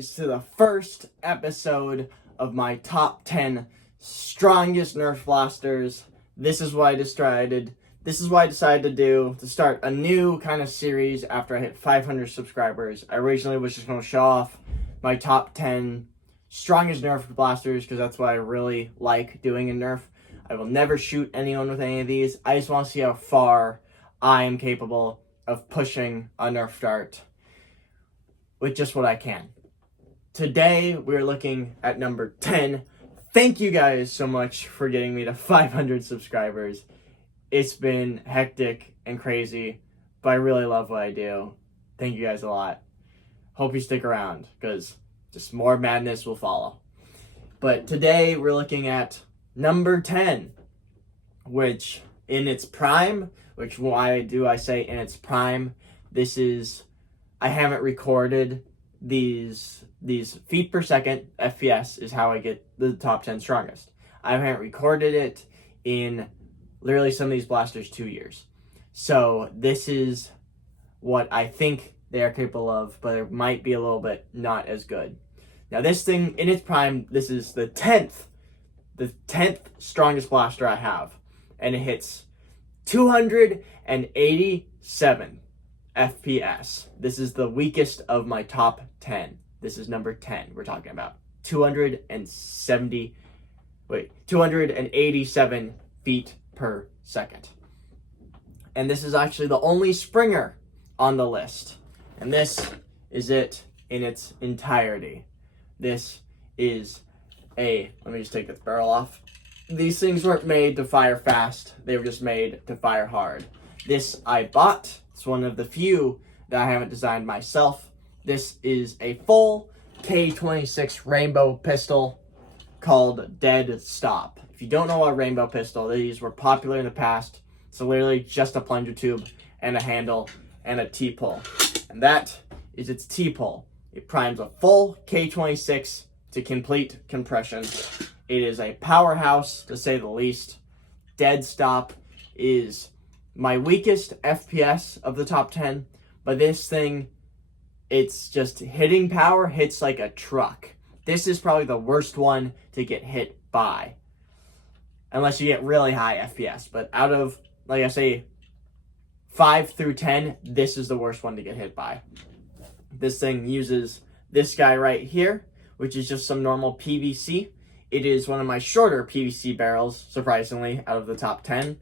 guys to the first episode of my top 10 strongest Nerf blasters. This is what I decided to start a new kind of series after I hit 500 subscribers. I originally was just going to show off my top 10 strongest Nerf blasters because that's what I really like doing in Nerf. I will never shoot anyone with any of these. I just want to see how far I am capable of pushing a Nerf dart with just what I can. Today, we're looking at number 10. Thank you guys so much for getting me to 500 subscribers. It's been hectic and crazy, but I really love what I do. Thank you guys a lot. Hope you stick around, because just more madness will follow. But today, we're looking at number 10, which in its prime, why do I say in its prime? This is, I haven't recorded these feet per second, FPS is how I get the top 10 strongest. I haven't recorded it in literally some of these blasters 2 years. So this is what I think they are capable of, but it might be a little bit not as good. Now this thing, in its prime, this is the 10th strongest blaster I have, and it hits 287 FPS. This is the weakest of my top 10. This is number 10 we're talking about. 287 feet per second. And this is actually the only Springer on the list. And this is it in its entirety. This is let me just take this barrel off. These things weren't made to fire fast. They were just made to fire hard. This I bought. It's one of the few that I haven't designed myself. This is a full K26 rainbow pistol called Dead Stop. If you don't know a rainbow pistol, these were popular in the past. It's literally just a plunger tube and a handle and a T-pull. And that is its T-pull. It primes a full K26 to complete compression. It is a powerhouse, to say the least. Dead Stop is my weakest FPS of the top 10, but this thing, it's just hitting power hits like a truck. This is probably the worst one to get hit by, unless you get really high FPS. But out of, like I say, 5 through 10, this is the worst one to get hit by. This thing uses this guy right here, which is just some normal PVC. It is one of my shorter PVC barrels, surprisingly, out of the top 10.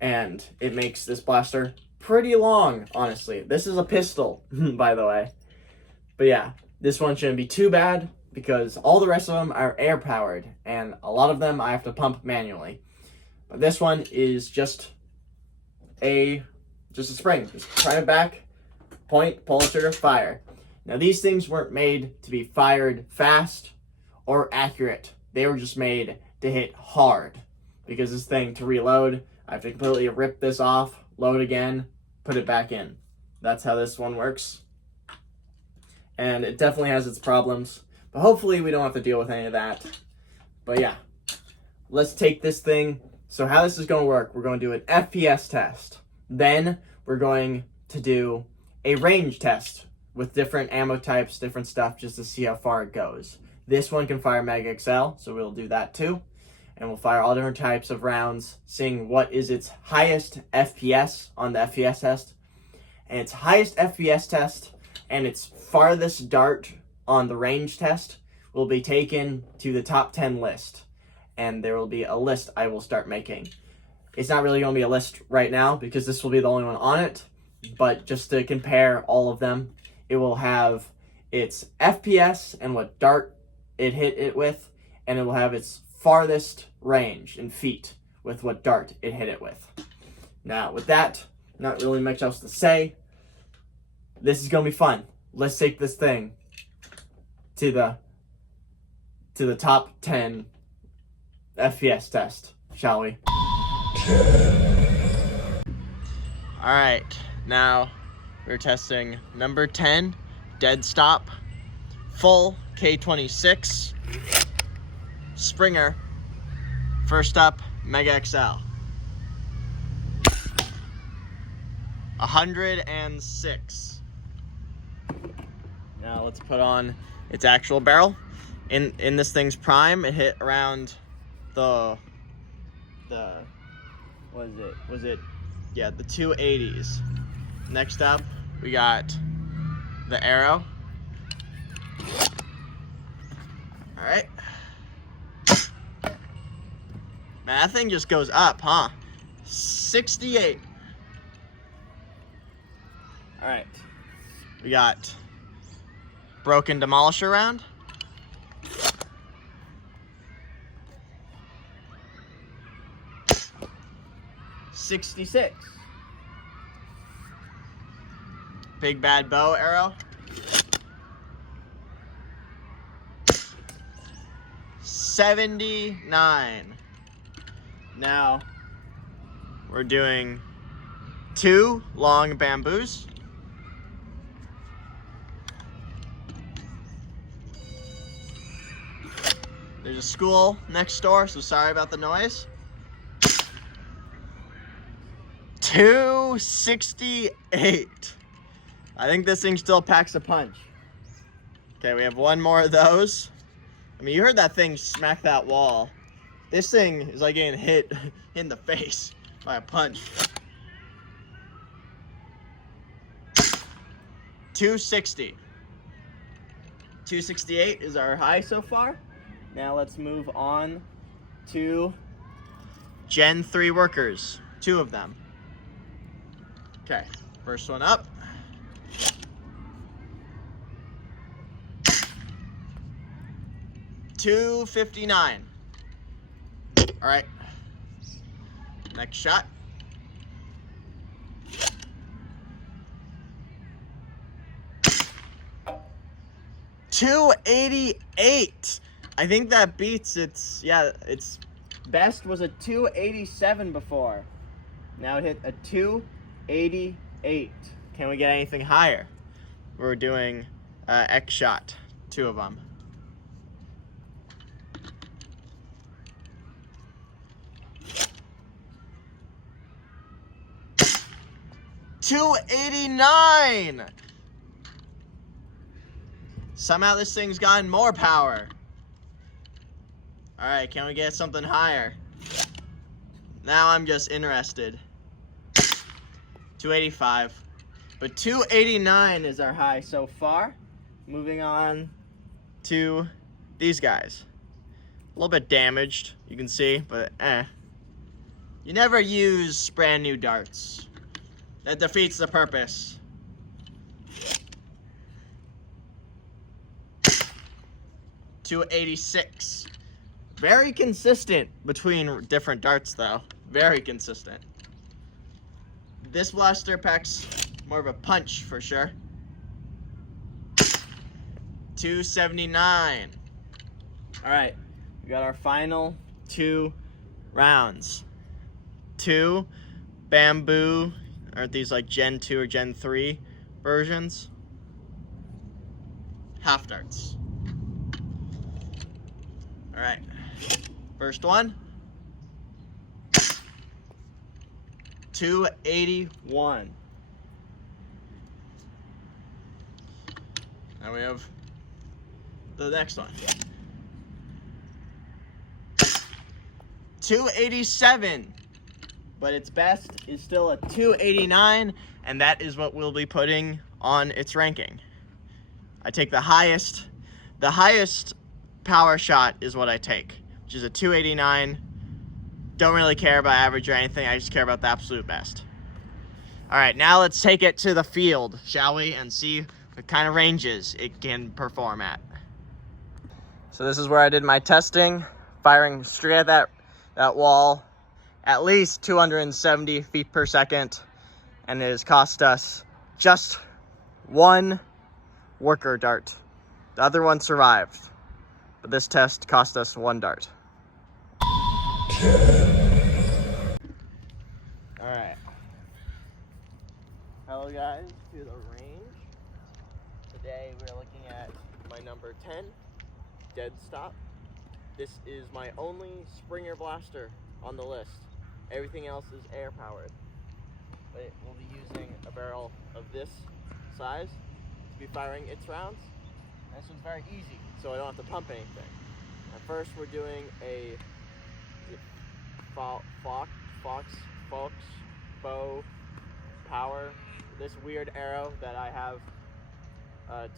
And it makes this blaster pretty long, honestly. This is a pistol, by the way. But yeah, this one shouldn't be too bad because all the rest of them are air-powered, and a lot of them I have to pump manually. But this one is just a spring. Just prime it back, point, pull the trigger, fire. Now these things weren't made to be fired fast or accurate. They were just made to hit hard, because this thing, to reload, I have to completely rip this off, load again, put it back in. That's how this one works. And it definitely has its problems, but hopefully we don't have to deal with any of that. But yeah, let's take this thing. So how this is going to work, we're going to do an FPS test. Then we're going to do a range test with different ammo types, different stuff, just to see how far it goes. This one can fire Mega XL, so we'll do that too. And we'll fire all different types of rounds, seeing what is its highest FPS on the FPS test. And its highest FPS test and its farthest dart on the range test will be taken to the top 10 list. And there will be a list I will start making. It's not really going to be a list right now because this will be the only one on it. But just to compare all of them, it will have its FPS and what dart it hit it with. And it will have its farthest range in feet with what dart it hit it with. Now, with that, not really much else to say. This is going to be fun. Let's take this thing to the top 10 FPS test, shall we? Alright, now we're testing number 10, Dead Stop, full K26, Springer. First up, Mega XL. 106. Now let's put on its actual barrel. In this thing's prime, it hit around the what is it? Was it, yeah, the 280s. Next up, we got the arrow. All right. Man, that thing just goes up, huh? 68. All right. We got broken demolisher round. $66. Big bad bow arrow. $79. Now we're doing 2 long bamboos. There's a school next door, so sorry about the noise. $268. I think this thing still packs a punch. Okay, we have one more of those. I mean, you heard that thing smack that wall. This thing is like getting hit in the face by a punch. $260. 268 is our high so far. Now let's move on to Gen 3 workers. 2 of them. Okay, first one up. $259. All right. Next shot. $288. I think that beats its best was a 287 before. Now it hit a 288. Can we get anything higher? We're doing X shot, 2 of them. $289. Somehow this thing's gotten more power. All right, can we get something higher? Now I'm just interested. 285. But 289 is our high so far. Moving on to these guys. A little bit damaged, you can see, but You never use brand new darts. That defeats the purpose. $286. Very consistent between different darts though. Very consistent. This blaster packs more of a punch for sure. $279. All right, we got our final 2 rounds. 2 bamboo, aren't these like Gen 2 or Gen 3 versions? Half darts. All right, first one. 281. Now we have the next one. 287. But its best is still a 289, and that is what we'll be putting on its ranking. I take the highest power shot is what I take, which is a 289. Don't really care about average or anything, I just care about the absolute best. All right, now let's take it to the field, shall we, and see what kind of ranges it can perform at. So this is where I did my testing, firing straight at that wall, at least 270 feet per second, and it has cost us just 1 worker dart. The other one survived, but this test cost us 1 dart. Alright. Hello guys, to the range. Today we're looking at my number 10, dead stop. This is my only Springer blaster on the list. Everything else is air powered. But we'll be using a barrel of this size to be firing its rounds. This one's very easy, so I don't have to pump anything. Now first we're doing a fox, bow, power. This weird arrow that I have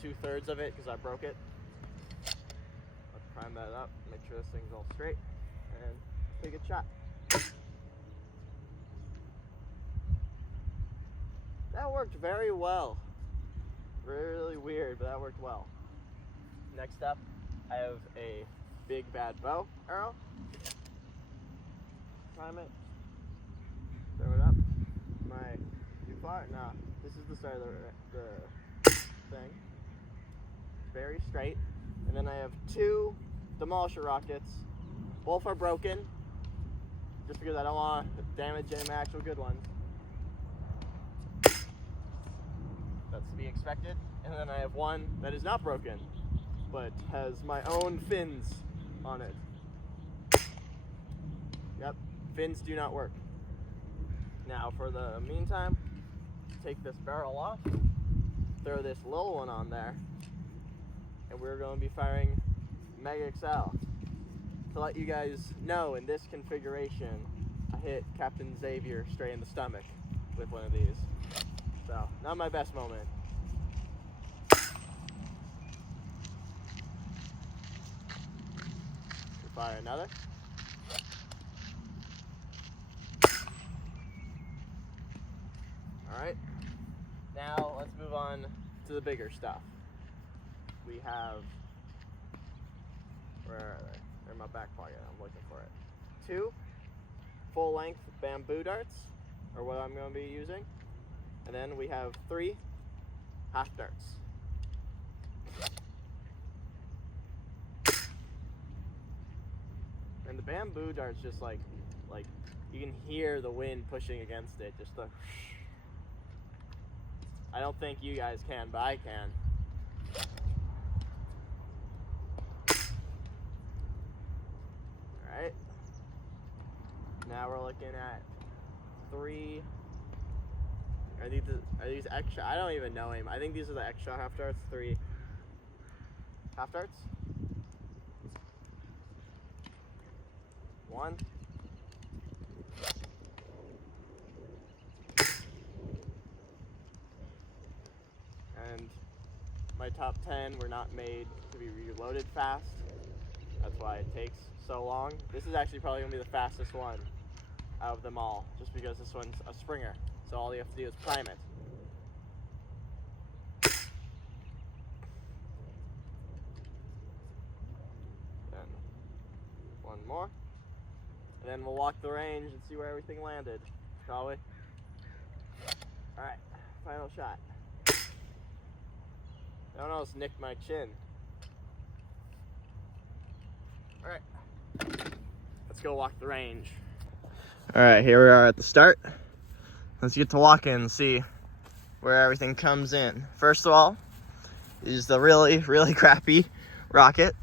2/3 of it because I broke it. Let's prime that up, make sure this thing's all straight, and take a shot. That worked very well. Really weird, but that worked well. Next up, I have a big bad bow arrow. Prime it. Throw it up. Too far? Nah. This is the start of the thing. Very straight. And then I have 2 demolisher rockets. Both are broken. Just because I don't want to damage any of my actual good ones. That's to be expected. And then I have one that is not broken, but has my own fins on it. Yep, fins do not work. Now for the meantime, take this barrel off, throw this little one on there, and we're going to be firing Mega XL. To let you guys know, in this configuration, I hit Captain Xavier straight in the stomach with one of these. So, not my best moment. Fire another. Alright, now let's move on to the bigger stuff. We have, where are they? They're in my back pocket, I'm looking for it. 2 full-length bamboo darts, are what I'm going to be using. And then we have 3 half darts. And the bamboo dart's just like you can hear the wind pushing against it, just the I don't think you guys can, but I can. Alright. Now we're looking at 3. Are these extra? I don't even know him. I think these are the extra half darts. 3 half darts. 1. And my top 10 were not made to be reloaded fast. That's why it takes so long. This is actually probably going to be the fastest one out of them all, just because this one's a Springer. So all you have to do is prime it. Then 1 more. And then we'll walk the range and see where everything landed, shall we? Alright, final shot. I almost nicked my chin. Alright, let's go walk the range. Alright, here we are at the start. Let's get to walking and see where everything comes in. First of all, is the really, really crappy rocket.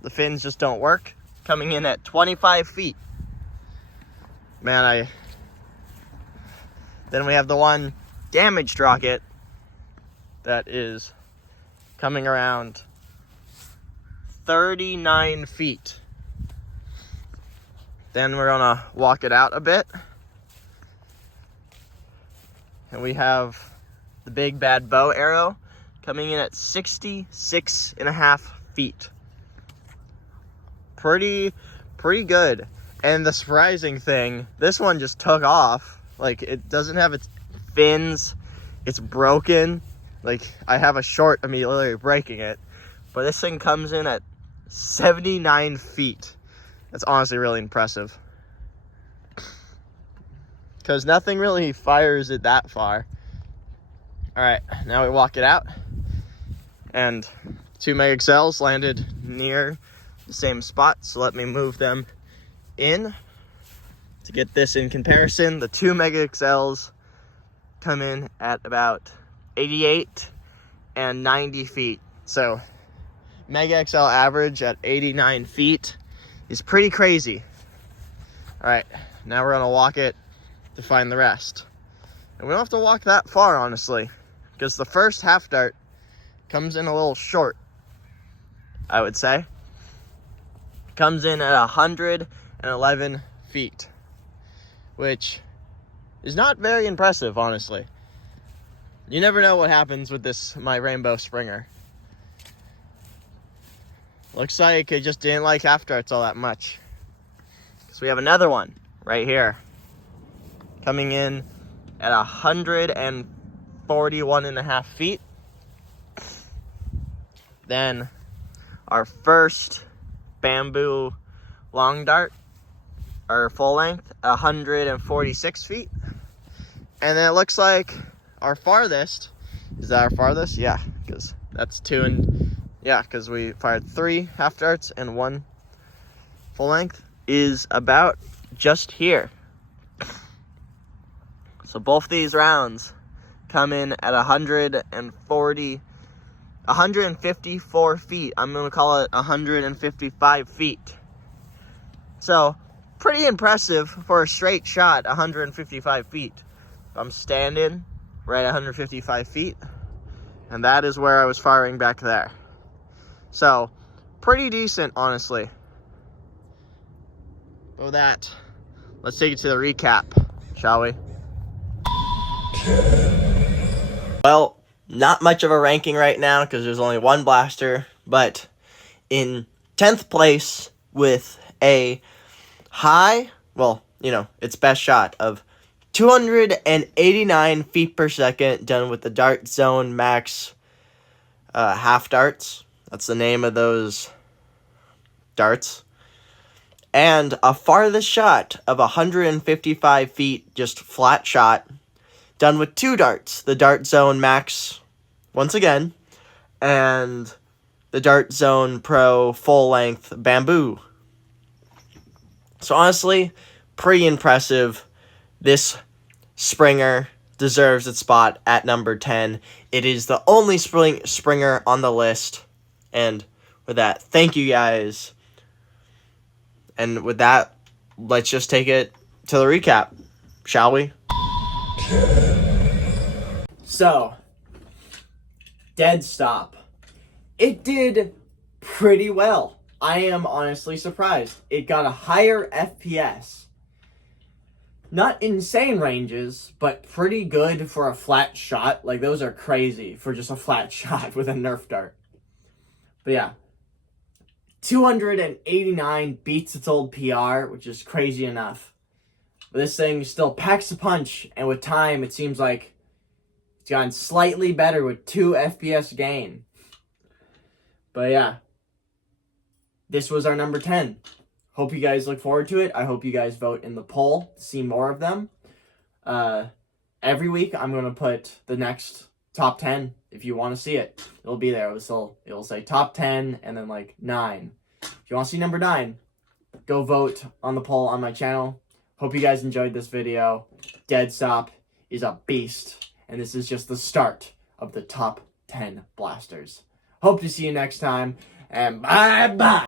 The fins just don't work. Coming in at 25 feet. Man, Then we have the one damaged rocket that is coming around 39 feet. Then we're gonna walk it out a bit. And we have the big bad bow arrow coming in at 66.5 feet. Pretty good. And the surprising thing, this one just took off. Like, it doesn't have its fins. It's broken. Like, I have a short of me literally breaking it. But this thing comes in at 79 feet. That's honestly really impressive. Because nothing really fires it that far. Alright, now we walk it out. And 2 Mega XLs landed near the same spot. So let me move them in. To get this in comparison, the 2 Mega XLs come in at about 88 and 90 feet. So Mega XL average at 89 feet is pretty crazy. All right, now we're gonna walk it to find the rest. And we don't have to walk that far, honestly, because the first half dart comes in a little short, I would say. Comes in at 111 feet, which is not very impressive, honestly. You never know what happens with my Rainbow Springer. Looks like it just didn't like half darts all that much. So we have another one right here, coming in at 141.5 feet. Then our first bamboo long dart, our full length, 146 feet. And then it looks like our farthest, is that our farthest? Yeah, because that's because we fired 3 half darts and 1 full length, is about just here. So both these rounds come in at 154 feet. I'm going to call it 155 feet. So pretty impressive for a straight shot, 155 feet. I'm standing right at 155 feet, and that is where I was firing back there. So pretty decent, honestly. With that, let's take it to the recap, shall we? Well, not much of a ranking right now because there's only one blaster, but in 10th place with a high, well, its best shot of 289 feet per second, done with the Dart Zone Max half darts. That's the name of those darts. And a farthest shot of 155 feet, just flat shot, done with 2 darts. The Dart Zone Max, once again, and the Dart Zone Pro full-length bamboo. So honestly, pretty impressive. This Springer deserves its spot at number 10. It is the only Springer on the list. And with that, thank you guys. And with that, let's just take it to the recap, shall we? So, Dead Stop. It did pretty well. I am honestly surprised. It got a higher FPS. Not insane ranges, but pretty good for a flat shot. Like, those are crazy for just a flat shot with a Nerf dart. But yeah. 289 beats its old PR, which is crazy enough. But this thing still packs a punch, and with time, it seems like it's gotten slightly better with 2 FPS gain. But yeah, this was our number 10. Hope you guys look forward to it. I hope you guys vote in the poll to see more of them. Every week, I'm going to put the next top 10. If you want to see it, it'll be there. It'll say top 10 and then like 9. If you want to see number 9, go vote on the poll on my channel. Hope you guys enjoyed this video. Dead Stop is a beast, and this is just the start of the top 10 blasters. Hope to see you next time, and bye-bye!